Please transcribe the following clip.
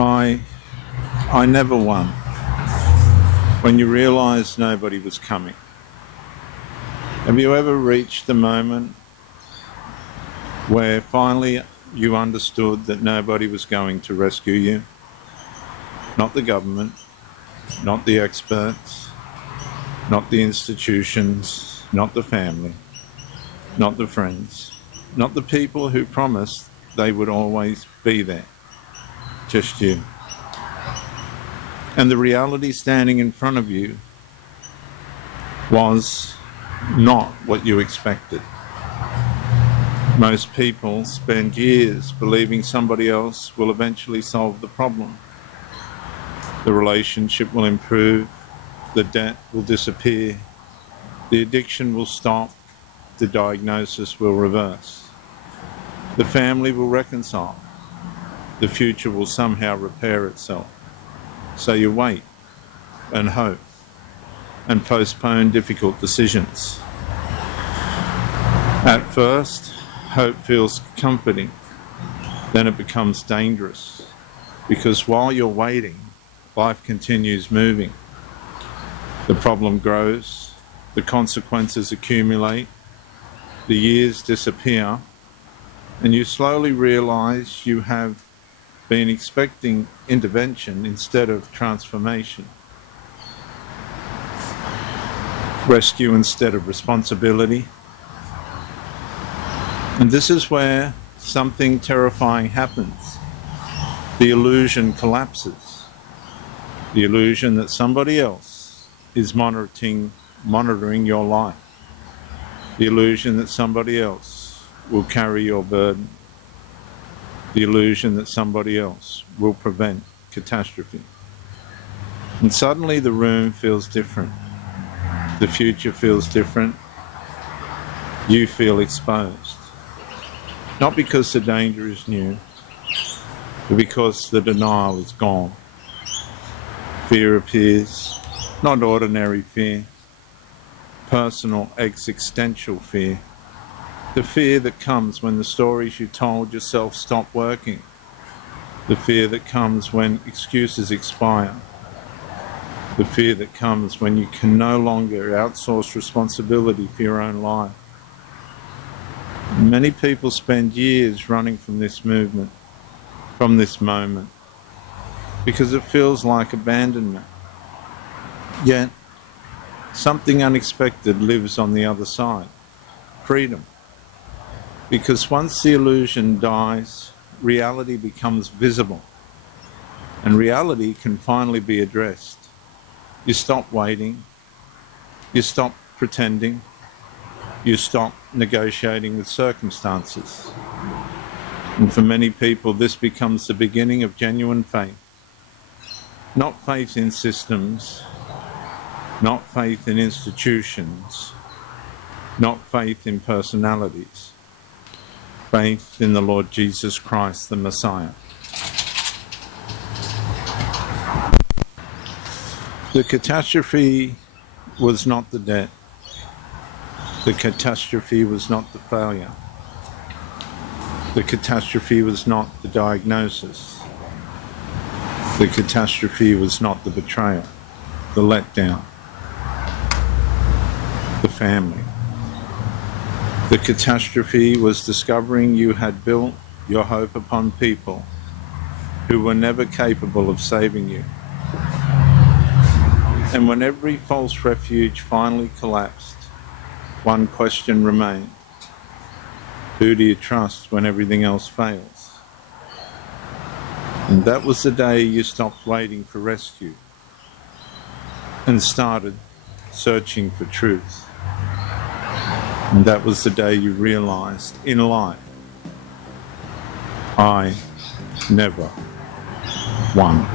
I never won. When you realised nobody was coming. Have you ever reached the moment where finally you understood that nobody was going to rescue you? Not the government, not the experts, not the institutions, not the family, not the friends, not the people who promised they would always be there. Just you. And the reality standing in front of you was not what you expected. Most people spend years believing somebody else will eventually solve the problem. The relationship will improve, the debt will disappear, the addiction will stop, the diagnosis will reverse. The family will reconcile, the future will somehow repair itself. So you wait and hope and postpone difficult decisions. At first, hope feels comforting, then it becomes dangerous, because while you're waiting, life continues moving. The problem grows, the consequences accumulate, the years disappear, and you slowly realise you have been expecting intervention instead of transformation. Rescue instead of responsibility. And this is where something terrifying happens. The illusion collapses. The illusion that somebody else is monitoring your life. The illusion that somebody else will carry your burden. The illusion that somebody else will prevent catastrophe. And suddenly the room feels different. The future feels different. You feel exposed. Not because the danger is new, but because the denial is gone. Fear appears, not ordinary fear, personal existential fear. The fear that comes when the stories you told yourself stop working. The fear that comes when excuses expire. The fear that comes when you can no longer outsource responsibility for your own life. Many people spend years running from this movement, from this moment, because it feels like abandonment. Yet, something unexpected lives on the other side. Freedom. Because once the illusion dies, reality becomes visible, and reality can finally be addressed. You stop waiting, you stop pretending, you stop negotiating with circumstances. And for many people, this becomes the beginning of genuine faith. Not faith in systems, not faith in institutions, not faith in personalities. Faith in the Lord Jesus Christ, the Messiah. The catastrophe was not the debt. The catastrophe was not the failure. The catastrophe was not the diagnosis. The catastrophe was not the betrayal, the letdown, the family. The catastrophe was discovering you had built your hope upon people who were never capable of saving you. And when every false refuge finally collapsed, one question remained. Who do you trust when everything else fails? And that was the day you stopped waiting for rescue and started searching for truth. And that was the day you realised in life, I never won.